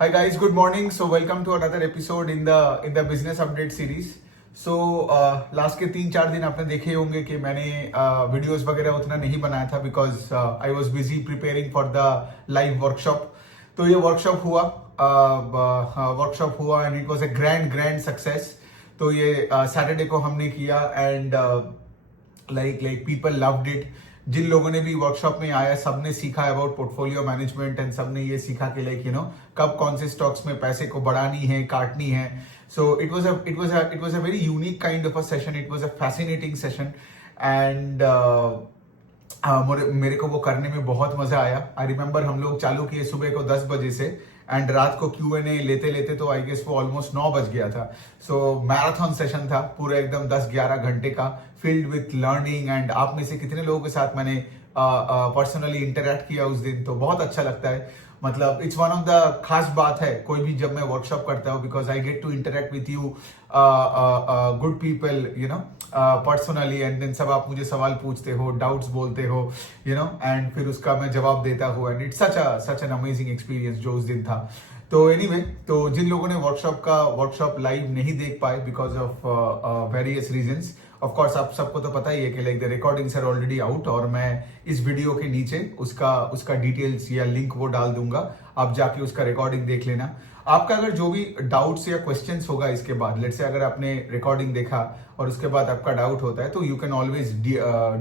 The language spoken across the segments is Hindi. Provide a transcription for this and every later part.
Hi guys, good morning. So welcome to another episode in the business update series. So last के 3-4 दिन आपने देखे होंगे कि मैंने वीडियोस वगैरह उतना नहीं बनाया था because I was busy preparing for the live workshop. तो ये वर्कशॉप हुआ and it was a grand success. तो ये सैटरडे को हमने किया and like people loved it. जिन लोगों ने भी वर्कशॉप में आया सबने सीखा अबाउट पोर्टफोलियो मैनेजमेंट एंड सबने ये सीखा कि लाइक कब कौन से स्टॉक्स में पैसे को बढ़ानी है काटनी है. So it was a very unique kind of a session. It was a fascinating session and मेरे को वो करने में बहुत मजा आया. आई रिमेम्बर हम लोग चालू किए सुबह को 10 बजे से एंड रात को Q&A लेते लेते तो आई गेस वो ऑलमोस्ट 9 बज गया था. सो मैराथन सेशन था पूरा एकदम 10-11 घंटे का, फिल्ड विथ लर्निंग. एंड आप में से कितने लोगों के साथ मैंने पर्सनली इंटरेक्ट किया उस दिन, तो बहुत अच्छा लगता है. मतलब इट्स वन ऑफ द खास बात है कोई भी जब मैं वर्कशॉप करता हूँ because I get to interact with you good people personally and then सब आप मुझे सवाल पूछते हो, डाउट्स बोलते हो एंड फिर उसका मैं जवाब देता हूँ and it's such an amazing experience जो उस दिन था. तो एनीवे, तो जिन लोगों ने वर्कशॉप लाइव नहीं देख पाए because of various reasons, of course आप सबको तो पता ही है कि like the recordings are already out और मैं इस वीडियो के नीचे उसका डिटेल्स या लिंक वो डाल दूंगा. आप जाके उसका रिकॉर्डिंग देख लेना. आपका अगर जो भी डाउट्स या क्वेश्चंस होगा इसके बाद, लेट्स से अगर आपने रिकॉर्डिंग देखा और उसके बाद आपका डाउट होता है तो you can always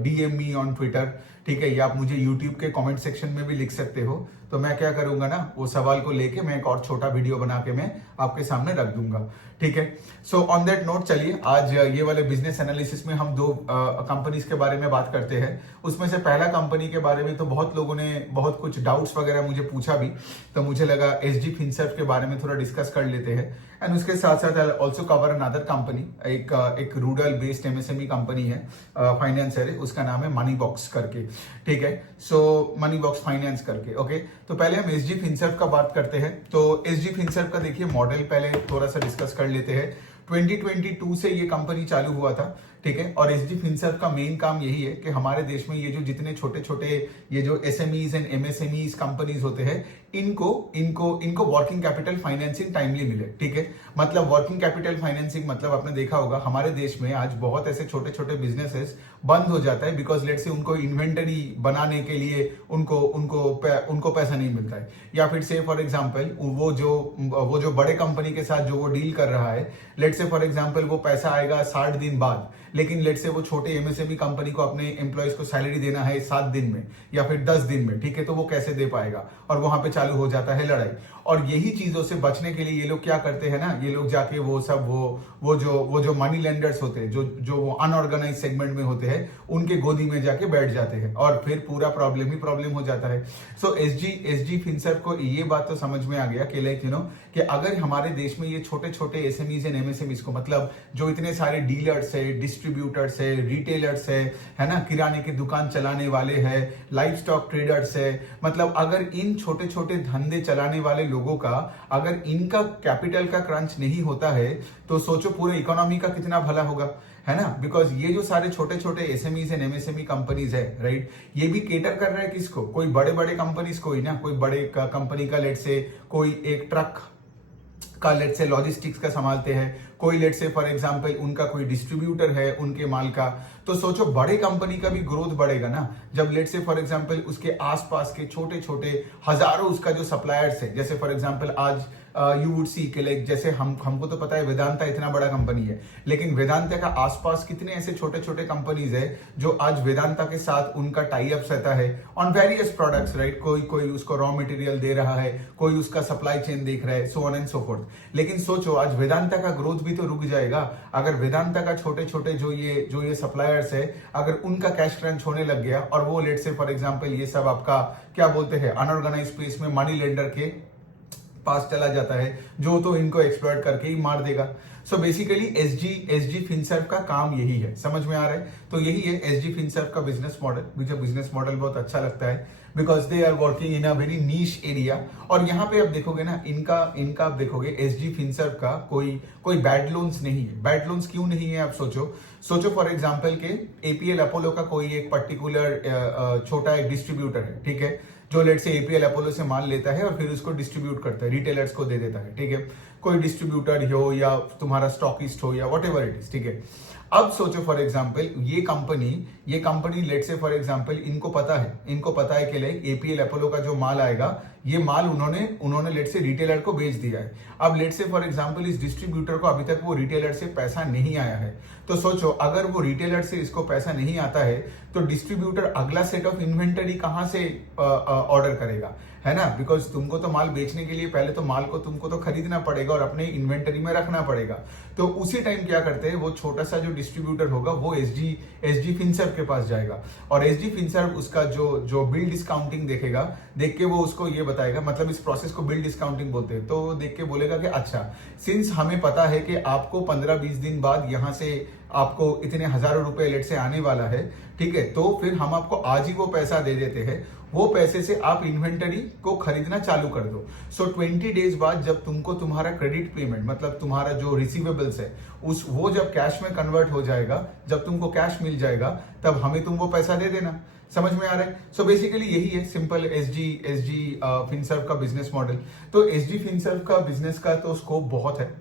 DM me on Twitter, ठीक है, या आप मुझे यूट्यूब के कमेंट सेक्शन में भी लिख सकते हो. तो मैं क्या करूंगा ना, वो सवाल को लेके मैं एक और छोटा वीडियो बना के मैं आपके सामने रख दूंगा, ठीक है. सो ऑन दैट नोट चलिए आज ये वाले बिजनेस एनालिसिस में हम दो कंपनीज के बारे में बात करते हैं. उसमें से पहला कंपनी के बारे में तो बहुत लोगों ने बहुत कुछ डाउट्स वगैरह मुझे पूछा भी, तो मुझे लगा SG फिनसर्व के बारे में थोड़ा डिस्कस कर लेते हैं. एंड उसके साथ साथ I also cover another company, एक रूरल बेस्ड MSME कंपनी है, फाइनेंसर है, उसका नाम है मनी बॉक्स करके, ठीक है. सो मनी बॉक्स फाइनेंस करके, ओके. तो पहले हम SG फिनसर्व का बात करते हैं. तो SG फिनसर्व का देखिए मॉडल पहले थोड़ा सा डिस्कस कर लेते हैं. 2022 से ये कंपनी चालू हुआ था, ठीक है. और SG फिनसर्व का मेन काम यही है कि हमारे देश में ये जो जितने छोटे छोटे ये जो SMEs एंड MSMEs कंपनीज होते हैं इनको वर्किंग कैपिटल फाइनेंसिंग टाइमली मिले, ठीक है. मतलब वर्किंग कैपिटल फाइनेंसिंग मतलब आपने देखा होगा हमारे देश में आज बहुत ऐसे छोटे छोटे बिजनेसेस बंद हो जाता है बिकॉज लेट से उनको इन्वेंटरी बनाने के लिए उनको पैसा नहीं मिलता है. या फिर से फॉर एग्जांपल वो जो बड़े कंपनी के साथ जो वो डील कर रहा है, लेट से फॉर एग्जांपल वो पैसा आएगा 60 दिन बाद, लेकिन लेट से वो छोटे MSME कंपनी को अपने एम्प्लॉयज को सैलरी देना है 7 दिन में या फिर 10 दिन में, ठीक है. तो वो कैसे दे पाएगा और वहां पे चालू हो जाता है लड़ाई. और यही चीजों से बचने के लिए ये लोग क्या करते हैं ना, ये लोग जाके वो जो मनी लेंडर्स होते हैं जो वो अनऑर्गेनाइज सेगमेंट में होते हैं उनके गोदी में जाके बैठ जाते हैं और फिर पूरा प्रॉब्लम हो जाता है. सो SG फिनसर्व को ये बात तो समझ में आ गया कि लाइक कि अगर हमारे देश में ये छोटे छोटे SMEs एंड MSMEs को, मतलब जो इतने सारे डीलर्स है, डिस्ट्रीब्यूटर्स है, रिटेलर्स है ना, किराने की दुकान चलाने वाले हैं, लाइव स्टॉक ट्रेडर्स है, मतलब अगर इन छोटे छोटे धंधे चलाने वाले लोगों का अगर इनका कैपिटल का क्रंच नहीं होता है तो सोचो पूरे इकोनॉमी का कितना भला होगा, है ना. बिकॉज ये जो सारे छोटे छोटे SMEs एंड MSME कंपनीज है, राइट, ये भी केटर कर रहा है किसको, कोई बड़े बड़े कंपनीज को ही ना. कोई बड़े कंपनी का लेट से कोई एक ट्रक का लेट से लॉजिस्टिक्स का संभालते हैं, कोई लेट से फॉर एग्जांपल उनका कोई डिस्ट्रीब्यूटर है उनके माल का. तो सोचो बड़े कंपनी का भी ग्रोथ बढ़ेगा ना जब लेट से फॉर एग्जांपल उसके आसपास के छोटे छोटे हजारों उसका जो सप्लायर्स है. जैसे फॉर एग्जांपल आज यू वुड सी के लाइक जैसे हमको तो पता है वेदांता इतना बड़ा कंपनी है, लेकिन वेदांता का आसपास कितने ऐसे छोटे छोटे कंपनीज है जो आज वेदांता के साथ उनका टाई अप रहता है ऑन वेरियस प्रोडक्ट्स, राइट. कोई उसको रॉ मटेरियल दे रहा है, कोई उसका सप्लाई चेन देख रहा है, सो ऑन एंड सो फोर्थ. लेकिन सोचो आज वेदांता का ग्रोथ भी तो रुक जाएगा अगर वेदांता का छोटे छोटे जो ये सप्लायर्स है अगर उनका कैश क्रंच होने लग गया और वो लेट से फॉर एग्जांपल ये सब आपका क्या बोलते हैं अनऑर्गेनाइज स्पेस में मनी लेंडर के पास चला जाता है जो तो इनको एक्सप्लॉइट करके ही मार देगा. सो बेसिकली SG फिनसर्व का काम यही है, समझ में आ रहा है. तो यही है SG फिनसर्व का बिजनेस मॉडल. मुझे बिजनेस मॉडल बहुत अच्छा लगता है because they are working in a very niche area. और यहाँ पे आप देखोगे ना इनका आप देखोगे SG फिनसर्व का कोई बैड लोन्स नहीं है. बैड लोन्स क्यों नहीं है आप सोचो फॉर एग्जाम्पल के APL अपोलो का कोई एक पर्टिकुलर छोटा एक डिस्ट्रीब्यूटर है, ठीक है. जो लेट से एपीएल अपोलो से माल लेता है और फिर उसको डिस्ट्रीब्यूट करता है, रिटेलर्स को दे देता है, ठीक है। कोई डिस्ट्रीब्यूटर हो या तुम्हारा स्टॉकिस्ट हो या वट एवर इट इज, ठीक है। अब सोचो फॉर एग्जाम्पल ये कंपनी लेट से फॉर एग्जाम्पल इनको पता है कि लाइक एपीएल अपोलो का जो माल आएगा, ये माल उन्होंने लेट से रिटेलर को बेच दिया है। अब लेट से फॉर एग्जाम्पल इस डिस्ट्रीब्यूटर को अभी तक वो रिटेलर से पैसा नहीं आया है, तो सोचो अगर वो रिटेलर से इसको पैसा नहीं आता है तो डिस्ट्रीब्यूटर अगला सेट ऑफ इन्वेंटरी कहां से ऑर्डर करेगा, है ना। बिकॉज तुमको तो माल बेचने के लिए पहले तो माल को तुमको तो खरीदना पड़ेगा और अपने इन्वेंटरी में रखना पड़ेगा। तो उसी टाइम क्या करते हैं, वो छोटा सा जो डिस्ट्रीब्यूटर होगा वो एसजी फिनसर्व के पास जाएगा और एसजी फिनसर्व उसका जो बिल डिस्काउंटिंग देखेगा, देख के वो उसको ये बताएगा, मतलब इस प्रोसेस को बिल डिस्काउंटिंग बोलते हैं। तो देख के बोलेगा कि अच्छा, सिंस हमें पता है कि आपको 15-20 दिन बाद यहां से आपको इतने हजारों रुपए लेट से आने वाला है, ठीक है, तो फिर हम आपको आज ही वो पैसा दे देते हैं, वो पैसे से आप इन्वेंटरी को खरीदना चालू कर दो। सो 20 डेज बाद जब तुमको तुम्हारा क्रेडिट पेमेंट, मतलब तुम्हारा जो रिसीवेबल्स है वो जब कैश में कन्वर्ट हो जाएगा, जब तुमको कैश मिल जाएगा, तब हमें तुम वो पैसा दे देना। समझ में आ रहा है। सो बेसिकली यही है सिंपल एसजी फिनसर्व का बिजनेस मॉडल। तो एसजी फिनसर्व का बिजनेस का तो स्कोप बहुत है,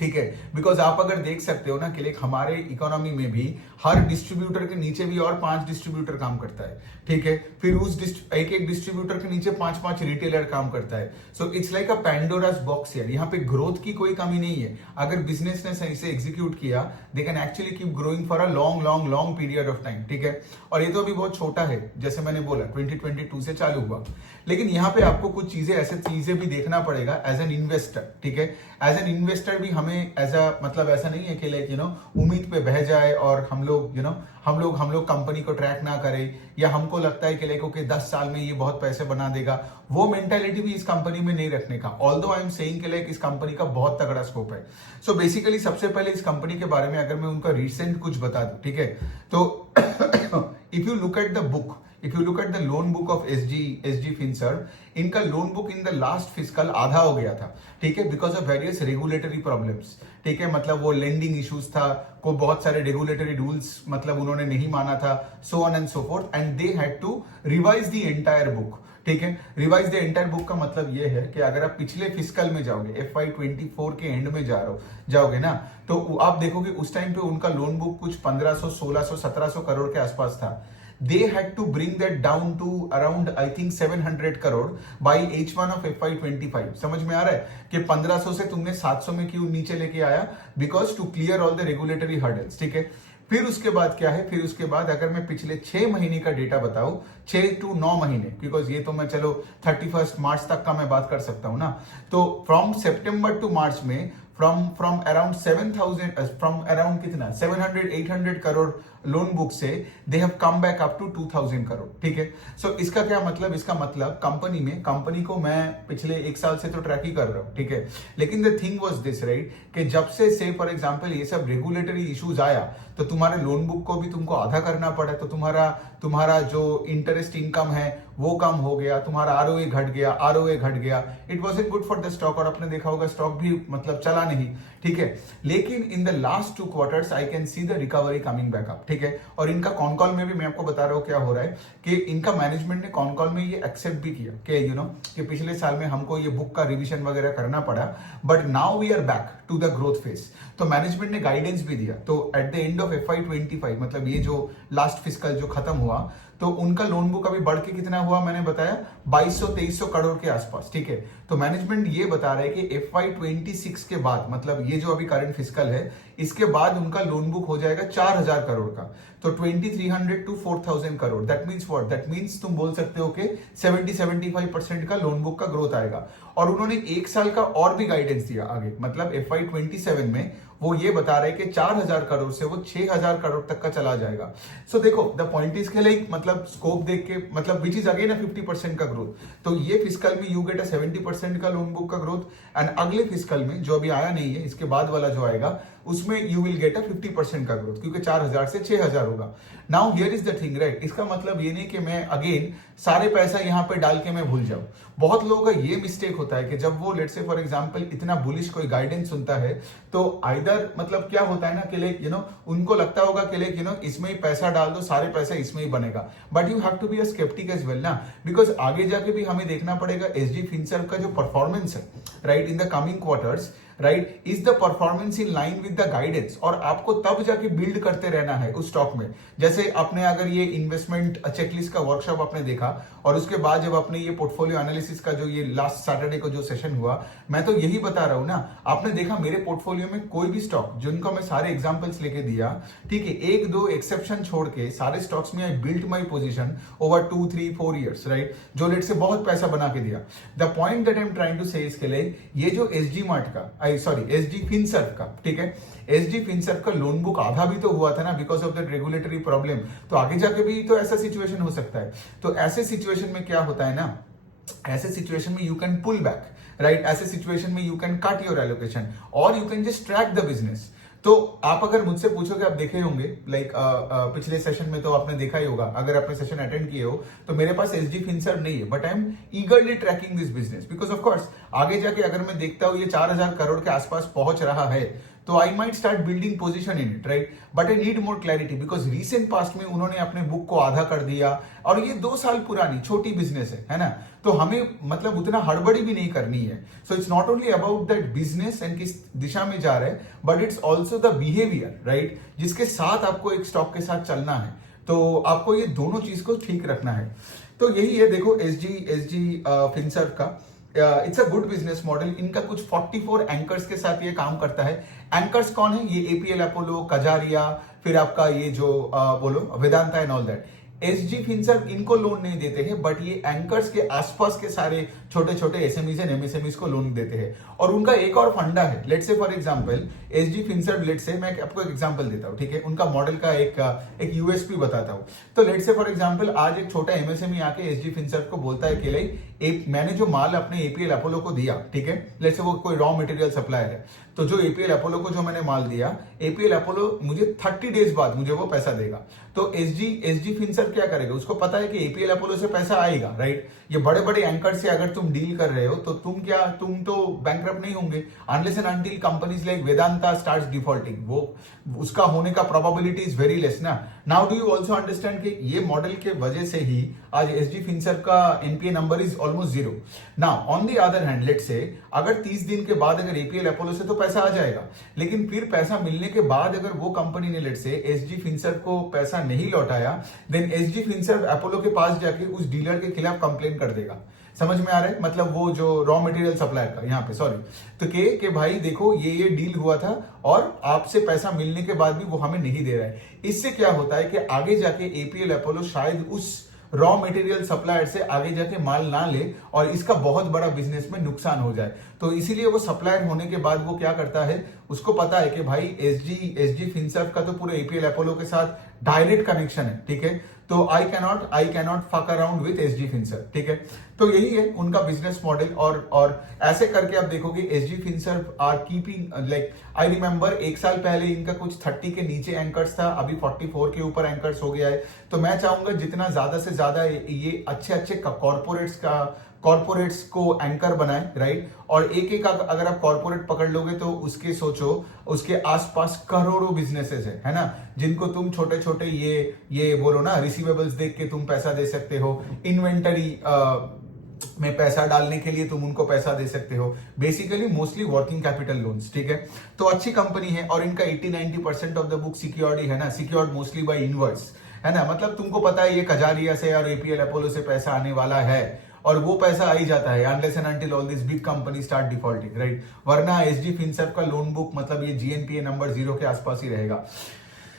ठीक है। बिकॉज आप अगर देख सकते हो ना कि लाइक हमारे इकोनॉमी में भी हर डिस्ट्रीब्यूटर के नीचे भी और 5 डिस्ट्रीब्यूटर काम करता है, ठीक है। फिर उस एक डिस्ट्रीब्यूटर के नीचे 5-5 रिटेलर काम करता है। So it's like a Pandora's box यार। यहाँ पे ग्रोथ की कोई कमी नहीं है। अगर बिजनेस ने सही से एग्जीक्यूट किया, they can actually keep growing for a long period of time, ठीक है। और ये तो अभी बहुत छोटा है, जैसे मैंने बोला 2022 से चालू हुआ। लेकिन यहाँ पे आपको कुछ ऐसे चीजें भी देखना पड़ेगा एज एन इन्वेस्टर, ठीक है। एज एन इन्वेस्टर भी हमें मतलब ऐसा नहीं है कि लाइक उम्मीद पे बह जाए और हम लोग कंपनी को ट्रैक ना करें, या हमको लगता है कि लाइक ओके 10 साल में ये बहुत पैसे बना देगा, वो मेंटालिटी भी इस कंपनी में नहीं रखने का। ऑल्दो आई एम सेइंग कि लाइक इस कंपनी का बहुत तगड़ा स्कोप है। सो बेसिकली सबसे पहले इस कंपनी के बारे में अगर मैं उनका रिसेंट कुछ बता दूं, ठीक है, तो if you look at the loan book of SG Finserv, इनका loan book in the last fiscal आधा हो गया था, ठीक है, because of various regulatory problems, ठीक है। मतलब वो लेंडिंग इश्यूज था, को बहुत सारे रेगुलेटरी रूल्स मतलब उन्होंने नहीं माना था, so on and so forth, and they had to revise the entire book, ठीक है। रिवाइज द एंटायर बुक का मतलब ये है कि अगर आप पिछले फिस्कल में जाओगे, FY24 के एंड में जाओगे ना, तो आप देखोगे उस टाइम पे उनका लोन बुक कुछ 1500, 1600, 1700 करोड़ के आसपास था। They had to bring that down to around I think 700 crore by H1 of FY25। समझ में आ रहा है कि 1500 से तुमने 700 में क्यों नीचे लेके आया, because to clear all the regulatory hurdles, ठीक है। फिर उसके बाद क्या है, फिर उसके बाद अगर मैं पिछले 6 महीने का डेटा बताऊं, 6 to 9 महीने, बिकॉज ये तो मैं चलो 31 मार्च तक का मैं बात कर सकता हूं ना, तो फ्रॉम सितंबर टू मार्च में from around 7,000 from around कितना 700-800 करोड़ लोन बुक से they have come back up to 2,000 crore, ठीक है। सो इसका क्या मतलब, इसका मतलब कंपनी को मैं पिछले 1 साल से तो ट्रैक ही कर रहा हूं, ठीक है। लेकिन the thing was this right, कि जब से फॉर एग्जांपल ये सब रेगुलेटरी इश्यूज आया, तो तुम्हारे लोन बुक को भी तुमको आधा करना पड़ा, तो तुम्हारा जो इंटरेस्ट इनकम है वो कम हो गया, तुम्हारा आरओए घट गया, it wasn't good for the stock. और आपने देखा होगा स्टॉक भी मतलब चला नहीं, ठीक है। लेकिन इन the last 2 quarters I can see the recovery coming back up, ठीक है। और इनका कॉन कॉल में भी मैं आपको बता रहा हूं क्या हो रहा है, कि इनका मैनेजमेंट ने कॉन कॉल में ये एक्सेप्ट भी किया कि कि पिछले साल में हमको ये बुक का रिविजन वगैरह करना पड़ा, but now we are back to the growth phase. तो मैनेजमेंट ने गाइडेंस भी दिया। तो at the end of FY25, मतलब ये जो लास्ट फिस्कल जो खत्म हुआ, तो उनका लोन बुक अभी बढ़ के कितना हुआ, मैंने बताया 2200-2300 करोड़ के आसपास, ठीक है। तो मैनेजमेंट ये बता रहा है कि FY26 के बाद, मतलब ये जो अभी करंट फिस्कल है, इसके बाद उनका लोन बुक हो जाएगा 4000 करोड़ का, तो 2300 to 4000 crore. That means what, that means तुम बोल सकते हो कि 70-75% का लोन बुक का ग्रोथ आएगा। और उन्होंने 1 साल का और भी गाइडेंस दिया आगे, मतलब FY27 में वो ये बता रहे कि 4000 करोड़ से वो 6000 करोड़ तक का चला जाएगा। सो देखो द पॉइंट इज के लाइक, मतलब स्कोप देख के, मतलब विच इज अगेन 50% का ग्रोथ। तो ये फिस्कल में यू गेट 70% का लोन बुक का ग्रोथ, एंड अगले फिस्कल में जो अभी आया नहीं है, इसके बाद वाला जो आएगा, उसमें यू विल गेट अ 50% का ग्रोथ, क्योंकि 4000 से 6000 होगा। Now here is the thing, right, इसका मतलब ये नहीं कि मैं अगेन सारे पैसा यहाँ पे डाल के मैं भूल जाऊं। बहुत लोगों का ये मिस्टेक होता है कि जब वो लेट्स से फॉर एग्जांपल इतना बुलिश कोई गाइडेंस सुनता है तो आइदर मतलब क्या होता है ना कि लाइक उनको लगता होगा कि लाइक इसमें ही पैसा डाल दो, सारे पैसा इसमें ही बनेगा। But you have to be a sceptic as well ना, बिकॉज आगे जाके भी हमें देखना पड़ेगा एसजी फिनसर्व का जो परफॉर्मेंस है, right, in the coming quarters, right, is the performance in line with the guidance, और आपको तब जाके बिल्ड करते रहना है उस स्टॉक में। जैसे आपने अगर ये इन्वेस्टमेंट चेकलिस्ट का वर्कशॉप आपने देखा और उसके बाद जब आपने ये पोर्टफोलियो एनालिसिस का जो ये लास्ट सैटरडे को जो सेशन हुआ, मैं तो यही बता रहा हूं ना, आपने देखा मेरे पोर्टफोलियो में कोई भी स्टॉक जिनको मैं सारे एग्जांपल्स लेके दिया, ठीक है, एक दो एक्सेप्शन छोड़ के सारे स्टॉक्स में I built my position over 2, 3, 4 years, right, जो लेट से बहुत पैसा बना के दिया। The point that I am trying to say इसके लिए, ये जो एसजी मार्ट का एसजी फिनसर्व का, ठीक है, एसजी फिनसर्व का लोन बुक आधा भी तो हुआ था ना because of that regulatory problem. तो आगे जाके भी तो ऐसा सिचुएशन हो सकता है। तो ऐसे सिचुएशन में क्या होता है ना, ऐसे सिचुएशन में you can pull back, right, ऐसे सिचुएशन में you can cut your allocation और you can just track the business. तो आप अगर मुझसे पूछोगे, आप देखे होंगे लाइक पिछले सेशन में तो आपने देखा ही होगा, अगर आपने सेशन अटेंड किए हो तो मेरे पास एसजी फिनसर्व नहीं है, but I am eagerly tracking this business because of course आगे जाके अगर मैं देखता हूं ये 4000 करोड़ के आसपास पहुंच रहा है तो I might start building position in it, right, but I need more clarity because recent past में उन्होंने अपने बुक को आधा कर दिया और ये 2 साल पुरानी छोटी बिजनेस है ना, तो हमें मतलब उतना हड़बड़ी भी नहीं करनी है। So it's not only about that business and किस दिशा में जा रहा है, but it's also the behaviour, right, जिसके साथ आपको एक स्टॉक के साथ चलना है। तो आपको ये दोनों चीज को ठीक रखना है। तो यही है, देखो एसजी फिनसर्व का it's a good business model. इनका कुछ 44 एंकर्स के साथ ये काम करता है। एंकर्स कौन है? ये एपीएल अपोलो, कजारिया, फिर आपका ये जो बोलो Vedanta and all that. SG Finserv इनको लोन नहीं देते हैं, बट ये एंकर्स के आसपास के सारे छोटे छोटे एसएमईज एंड एमएसएमईज को लोन देते हैं। और उनका एक और फंडा है, let's say for example SG Finserv, let's say मैं आपको एक एग्जांपल देता हूं, ठीक है, उनका मॉडल का एक यूएसपी बताता हूं। तो लेट्स से फॉर एग्जांपल आज एक छोटा एमएसएमई आके एसजी फिनसर्व को बोलता है कि लाइक मैंने जो माल अपने एपीएल अपोलो को दिया, ठीक है, लेट्स से वो कोई रॉ मटेरियल सप्लायर है, तो जो एपीएल अपोलो को जो मैंने माल दिया, एपीएल अपोलो मुझे 30 डेज बाद मुझे वो पैसा देगा। तो एसजी फिनसर्व क्या करेगा? उसको पता है कि एपीएल अपोलो से पैसा आएगा, राइट। ये बड़े बड़े एंकर से अगर तुम डील कर रहे हो तो तुम तो बैंकरप्ट नहीं होंगे unless and until companies like Vedanta starts defaulting. वो उसका होने का प्रोबेबिलिटी इज वेरी लेस ना। Now do you also understand कि ये मॉडल के वजह से ही आज एसजी फिनसर्व का NPA number is almost 0। Now on the other hand let's say अगर 30 दिन के बाद अगर एपीएल अपोलो से तो पैसा आ जाएगा, लेकिन फिर पैसा मिलने के बाद अगर वो कंपनी ने लेट्स से एसजी फिनसर्व को पैसा नहीं लौटाया, देन एसजी फिनसर्व अपोलो के पास जाके उस डीलर के खिलाफ कंप्लेन कर देगा। समझ में आ रहा है? मतलब वो जो रॉ मटेरियल सप्लायर का यहाँ पे सॉरी, तो के भाई देखो ये डील हुआ था और आपसे पैसा मिलने के बाद भी वो हमें नहीं दे रहा है। इससे क्या होता है कि आगे जाके एपीएल अपोलो शायद उस रॉ मटेरियल सप्लायर से आगे जाके माल ना ले और इसका बहुत बड़ा बिजनेस में नुकसान हो जाए। तो इसीलिए वो सप्लायर होने के बाद वो क्या करता है, उसको पता है कि भाई एसजी फिनसर्व का तो पूरे एपीएल अपोलो के साथ डायरेक्ट कनेक्शन है, ठीक है, तो I cannot fuck around with SG Finserv, ठीक है। तो यही है उनका बिजनेस मॉडल। और ऐसे करके आप देखोगे SG Finserv are keeping like I remember 1 साल पहले इनका कुछ 30 के नीचे एंकर्स था, अभी 44 के ऊपर एंकर्स हो गया है। तो मैं चाहूंगा जितना ज्यादा से ज्यादा ये अच्छे कॉर्पोरेट्स को एंकर बनाए, राइट। और एक अगर आप कॉर्पोरेट पकड़ लोगे तो उसके सोचो उसके आसपास करोड़ों बिजनेसेस है ना, जिनको तुम छोटे छोटे ये बोलो ना रिसीवेबल्स देख के तुम पैसा दे सकते हो, इन्वेंटरी में पैसा डालने के लिए तुम उनको पैसा दे सकते हो, basically mostly working capital loans, ठीक है। तो अच्छी कंपनी है और इनका 80-90% ऑफ द बुक सिक्योर्ड है ना, सिक्योर्ड मोस्टली बाय इनवर्स, है ना। मतलब तुमको पता है ये कजारिया से और एपीएल अपोलो से पैसा आने वाला है और वो पैसा आ ही जाता है unless and until all this big company start defaulting, right. वरना एसजी फिनसर्व का लोन बुक मतलब ये जीएनपीए नंबर 0 के आसपास ही रहेगा।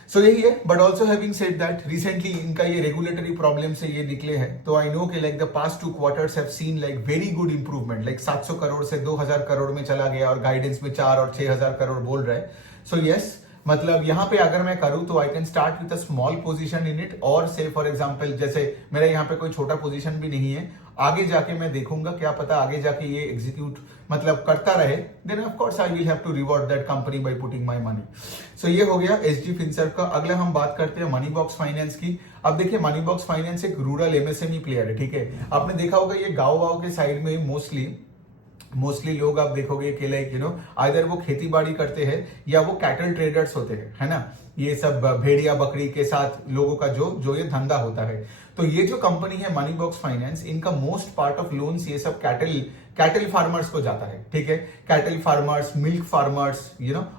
सो यही है। But also having said that recently इनका ये रेगुलेटरी प्रॉब्लम से ये निकले हैं, तो आई नो कि like the past 2 quarters have seen like very good improvement, like 700 crore से 2000 करोड़ में चला गया और गाइडेंस में 4 और 6000 करोड़ बोल रहा है। सो यस, मतलब यहाँ पे अगर मैं करूँ तो I can start with a small position in it, और से फॉर एग्जांपल जैसे मेरा यहाँ पे कोई छोटा पोजीशन भी नहीं है, आगे जाके मैं देखूंगा, क्या पता आगे जाके ये एग्जीक्यूट मतलब करता रहे, then of course I will have to reward that company by putting my money. So ये हो गया एसजी फिनसर्व का। अगला हम बात करते हैं मनी बॉक्स फाइनेंस की। अब देखिए मनी बॉक्स फाइनेंस एक रूरल एमएसएमई प्लेयर है, ठीक है। आपने देखा होगा ये गाँव के साइड में मोस्टली लोग आप देखोगे कि लाइक आइदर वो खेती बाड़ी करते हैं या वो कैटल ट्रेडर्स होते हैं, है ना। ये सब भेड़िया बकरी के साथ लोगों का जो ये धंधा होता है। तो ये जो कंपनी है मनी बॉक्स फाइनेंस, इनका मोस्ट पार्ट ऑफ लोन्स ये सब कैटल फार्मर्स को जाता है, ठीक है। कैटल फार्मर्स, मिल्क फार्मर्स,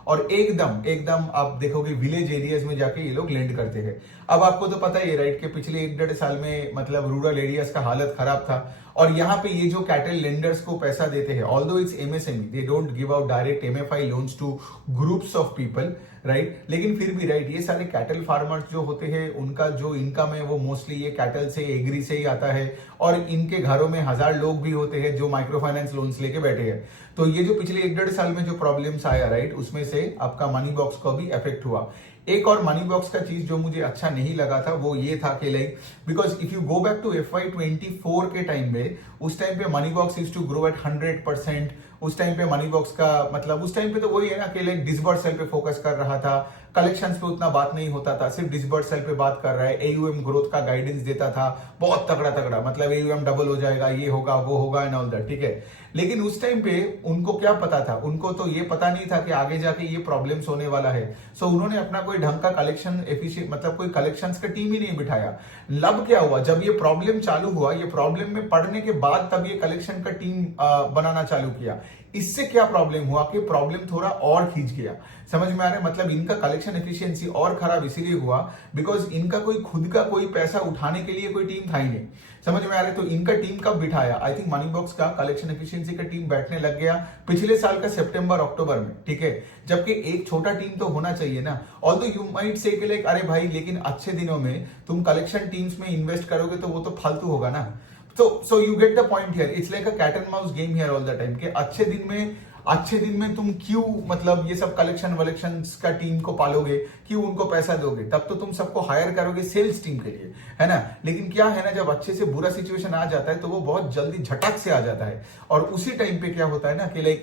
और एकदम आप देखोगे विलेज एरियाज में जाके ये लोग लेंड करते हैं। अब आपको तो पता ही है राइट, के पिछले 1-1.5 साल में मतलब रूरल एरियाज का हालत खराब था, और यहाँ पे ये जो कैटल लेंडर्स को पैसा देते हैं, although it's MSME, they don't give out direct MFI loans two groups of people, right. लेकिन फिर भी राइट, ये सारे कैटल फार्मर्स जो होते हैं उनका जो इनकम है वो मोस्टली ये कैटल से, एग्री से ही आता है, और इनके घरों में 1000 लोग भी होते हैं जो माइक्रो फाइनेंस लोन्स लेके बैठे हैं। तो ये जो पिछले 1-1.5 साल में जो प्रॉब्लम्स आया राइट, उसमें से आपका मनी बॉक्स को भी इफेक्ट हुआ। एक और मनी बॉक्स का चीज जो मुझे अच्छा नहीं लगा था वो ये था कि like, because if you go back to FY24 के टाइम में, उस टाइम पे money box used to grow at 100%। उस टाइम पे मनी बॉक्स का मतलब उस टाइम पे तो वही है ना कि लाइक डिसबर्सल पे फोकस कर रहा था, कलेक्शंस पे उतना बात नहीं होता था, सिर्फ डिसबर्सल पे बात कर रहा है। AUM ग्रोथ का गाइडेंस देता था बहुत तगड़ा, मतलब AUM डबल हो जाएगा, ये होगा वो होगा एंड ऑल दैट, ठीक है। लेकिन उस टाइम पे उनको क्या पता था, उनको तो ये पता नहीं था कि आगे जाके ये प्रॉब्लम्स होने वाला है। सो उन्होंने अपना कोई ढंग का कलेक्शन एफिशिएंट मतलब कोई कलेक्शंस का टीम ही नहीं बिठाया। लब क्या हुआ, जब ये प्रॉब्लम चालू हुआ, ये प्रॉब्लम में पड़ने के बाद तब ये कलेक्शन का टीम बनाना चालू किया। इससे क्या प्रॉब्लम हुआ कि प्रॉब्लम थोड़ा और खींच गया, समझ में आ रहा है। मतलब इनका कलेक्शन एफिशिएंसी और खराब इसीलिए हुआ बिकॉज इनका कोई खुद का कोई पैसा उठाने के लिए कोई टीम था ही नहीं, समझ में आ रहा है। तो इनका टीम कब बिठाया, आई थिंक मनी बॉक्स का कलेक्शन एफिशिएंसी का टीम बैठने लग गया पिछले साल का सितंबर-अक्टूबर में, ठीक है। जबकि एक छोटा टीम तो होना चाहिए ना। ऑल्दो यू माइट से कि लाइक अरे भाई, लेकिन अच्छे दिनों में तुम कलेक्शन टीम्स में इन्वेस्ट करोगे तो वो तो फालतू होगा ना। So you get the point here. It's like a cat and mouse game here all the time. कि अच्छे दिन में तुम क्यों मतलब ये सब कलेक्शन वलेक्शंस का टीम को पालोगे, क्यों उनको पैसा दोगे, तब तो तुम सबको हायर करोगे सेल्स टीम के लिए, है ना। लेकिन क्या है ना, जब अच्छे से बुरा सिचुएशन आ जाता है तो वो बहुत जल्दी झटक से आ जाता है, और उसी टाइम पे क्या होता है ना कि लाइक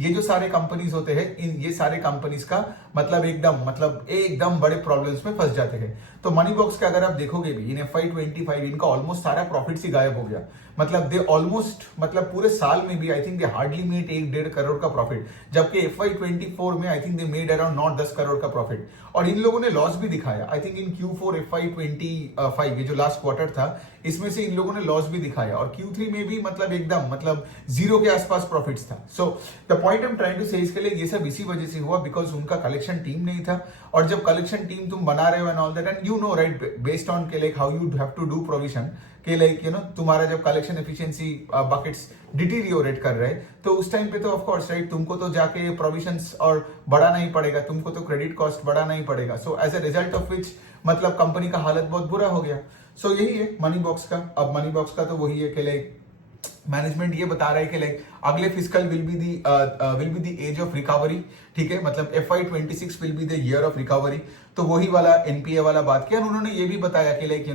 ये जो सारे कंपनीज होते हैं, ये सारे कंपनीज का मतलब एकदम बड़े प्रॉब्लम्स में फंस जाते हैं। तो मनी बॉक्स का अगर आप देखोगे भी इन FY25 इनका ऑलमोस्ट सारा प्रॉफिट ही गायब हो गया। मतलब दे ऑलमोस्ट मतलब पूरे साल में भी I think they hardly made 1-1.5 crore का प्रॉफिट, जबकि FY24 में I think they made around 9-10 crore का प्रॉफिट। और इन लोगों ने लॉस भी दिखाया, I think in Q4 FY25 ये जो लास्ट क्वार्टर था इसमें से इन लोगों ने लॉस भी दिखाया, और Q3 में भी मतलब जीरो के आसपास प्रॉफिट्स था। So the point I am trying to say इसके लिए ये सब इसी वजह से हुआ बिकॉज उनका कलेक्शन टीम नहीं था। और जब कलेक्शन टीम तुम बना रहे हो and all that, and you know right, based on के like how you have to do provision के लाइक तुम्हारा जब कलेक्शन एफिशिएंसी बकेट्स डिटीरियोरेट कर रहे हैं तो उस टाइम पे तो ऑफ कोर्स राइट तुमको तो जाके प्रोविजंस और बढ़ाना ही पड़ेगा, तुमको तो क्रेडिट कॉस्ट बढ़ाना ही पड़ेगा। So as a result of which मतलब कंपनी का हालत बहुत बुरा हो गया। सो यही है मनी बॉक्स का। अब मनी बॉक्स का तो वही है कि लाइक मैनेजमेंट ये बता रहा है कि लाइक अगले fiscal will be the age of recovery, ठीक है। मतलब FY26 will be the year of recovery. तो वही वाला NPA वाला बात किया। उन्होंने ये भी बताया कि लाइक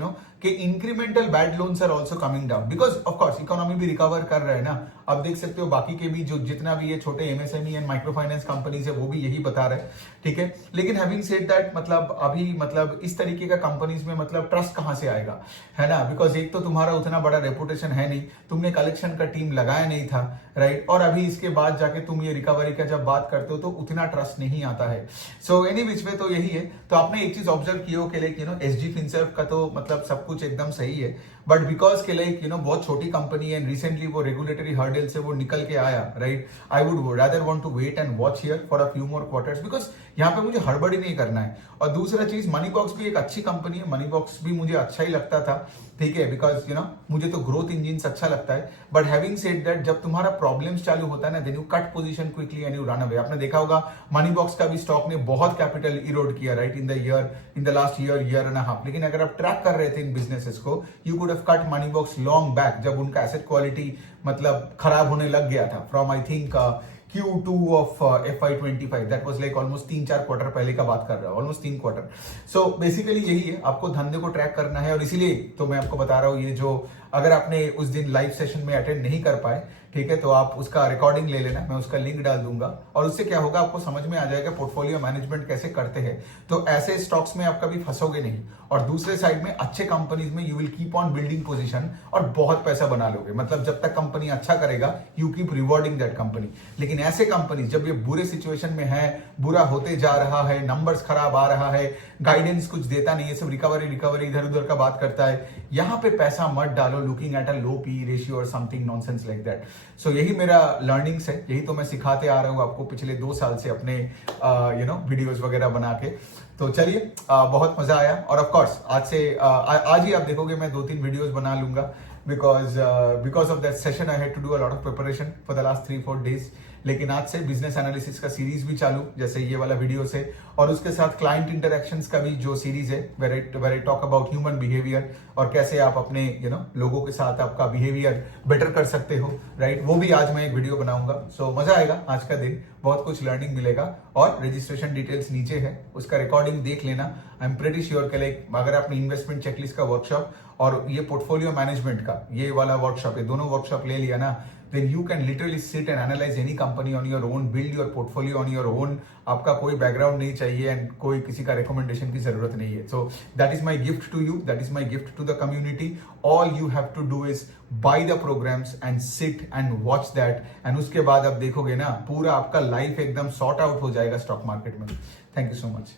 कि incremental bad loans are also coming down because of course economy भी रिकवर कर रहा है ना। अब देख सकते हो बाकी के भी जो जितना भी ये छोटे MSME and micro finance companies है वो भी यही बता रहे हैं, ठीक है। लेकिन हैविंग सेड दैट मतलब अभी मतलब इस तरीके का कंपनीज में मतलब ट्रस्ट कहां से आएगा, है ना। बिकॉज एक तो तुम्हारा उतना बड़ा रेपुटेशन है नहीं, तुमने कलेक्शन का टीम लगाया नहीं था, राइट। और अभी इसके बाद जाके तुम ये रिकवरी का जब बात करते हो तो उतना ट्रस्ट नहीं आता है। सो एनी विच वे तो यही है। तो आपने एक चीज ऑब्जर्व की हो कि लाइक SG फिनसर्व का तो मतलब सब कुछ एकदम सही है, बट बिकॉज के लाइक बहुत छोटी कंपनी है, रिसेंटली वो रेगुलेटरी हर्डल से वो निकल के आया, right. I would rather want to wait and watch here for a few more quarters because यहाँ पे मुझे हड़बड़ी नहीं करना है। और दूसरा चीज, मनी बॉक्स भी एक अच्छी कंपनी है, मनी बॉक्स भी मुझे अच्छा ही लगता था, ठीक है। बिकॉज मुझे तो ग्रोथ इंजिन अच्छा लगता है। बट हैविंग सेड दैट जब तुम्हारा प्रॉब्लम्स चालू होता है ना, then you cut position quickly and you run away. आपने देखा होगा मनी बॉक्स का भी स्टॉक ने बहुत कैपिटल इरोड किया, right, in the last year and half. लेकिन अगर आप ट्रैक कर रहे थे इन बिजनेसेस को, you could have cut money box long back जब उनका एसेट क्वालिटी मतलब खराब होने लग गया था from I think Q2 of FY25 that was like almost 3-4 quarter पहले का बात कर रहा हूं, ऑलमोस्ट 3 क्वार्टर। सो बेसिकली यही है, आपको धंधे को ट्रैक करना है। और इसीलिए तो मैं आपको बता रहा हूं ये जो अगर आपने उस दिन लाइव सेशन में अटेंड नहीं कर पाए, ठीक है, तो आप उसका रिकॉर्डिंग ले लेना, मैं उसका लिंक डाल दूंगा और उससे क्या होगा आपको समझ में आ जाएगा पोर्टफोलियो मैनेजमेंट कैसे करते हैं। तो ऐसे स्टॉक्स में आप कभी फंसोगे नहीं और दूसरे साइड में अच्छे कंपनीज में you will keep on building position और बहुत पैसा बना लोगे। मतलब जब तक कंपनी अच्छा करेगा you keep rewarding that company. लेकिन ऐसे कंपनी जब ये बुरे सिचुएशन में है, बुरा होते जा रहा है, नंबर्स खराब आ रहा है, गाइडेंस कुछ देता नहीं है, सिर्फ रिकवरी इधर उधर का बात करता है, यहां पे पैसा मत डालो looking at a low P ratio और समथिंग नॉनसेंस लाइक दैट। सो यही मेरा लर्निंग्स है, यही तो मैं सिखाते आ रहा हूं आपको पिछले 2 साल से अपने वीडियोस वगैरह बना के। तो चलिए बहुत मजा आया और ऑफ कोर्स आज ही आप देखोगे मैं 2-3 वीडियोस बना लूंगा because of that session I had to do a lot of preparation for the last 3-4 days। लेकिन आज से बिजनेस एनालिसिस का सीरीज भी चालू, जैसे ये वाला वीडियो से, और उसके साथ क्लाइंट इंटरेक्शंस का भी जो सीरीज है where I talk about human behaviour और कैसे आप अपने लोगों के साथ आपका बिहेवियर बेटर कर सकते हो, राइट, वो भी आज मैं एक वीडियो बनाऊंगा। सो मजा आएगा आज का दिन, बहुत कुछ लर्निंग मिलेगा और रजिस्ट्रेशन डिटेल्स नीचे है, उसका रिकॉर्डिंग देख लेना। आई एम प्रेटी श्योर कि अगर आपने इन्वेस्टमेंट चेकलिस्ट का वर्कशॉप और ये पोर्टफोलियो मैनेजमेंट का ये वाला वर्कशॉप, ये दोनों वर्कशॉप ले लिया ना, then you can literally sit and analyze any company on your own, build your portfolio on your own। आपका कोई बैकग्राउंड नहीं चाहिए एंड कोई किसी का रिकमेंडेशन की जरूरत नहीं है। So that is my gift to you, that is my gift to the community. All you have to do is buy the programmes and sit and watch that, एंड उसके बाद आप देखोगे ना पूरा आपका लाइफ एकदम सॉर्ट आउट हो जाएगा स्टॉक मार्केट में। Thank you so much.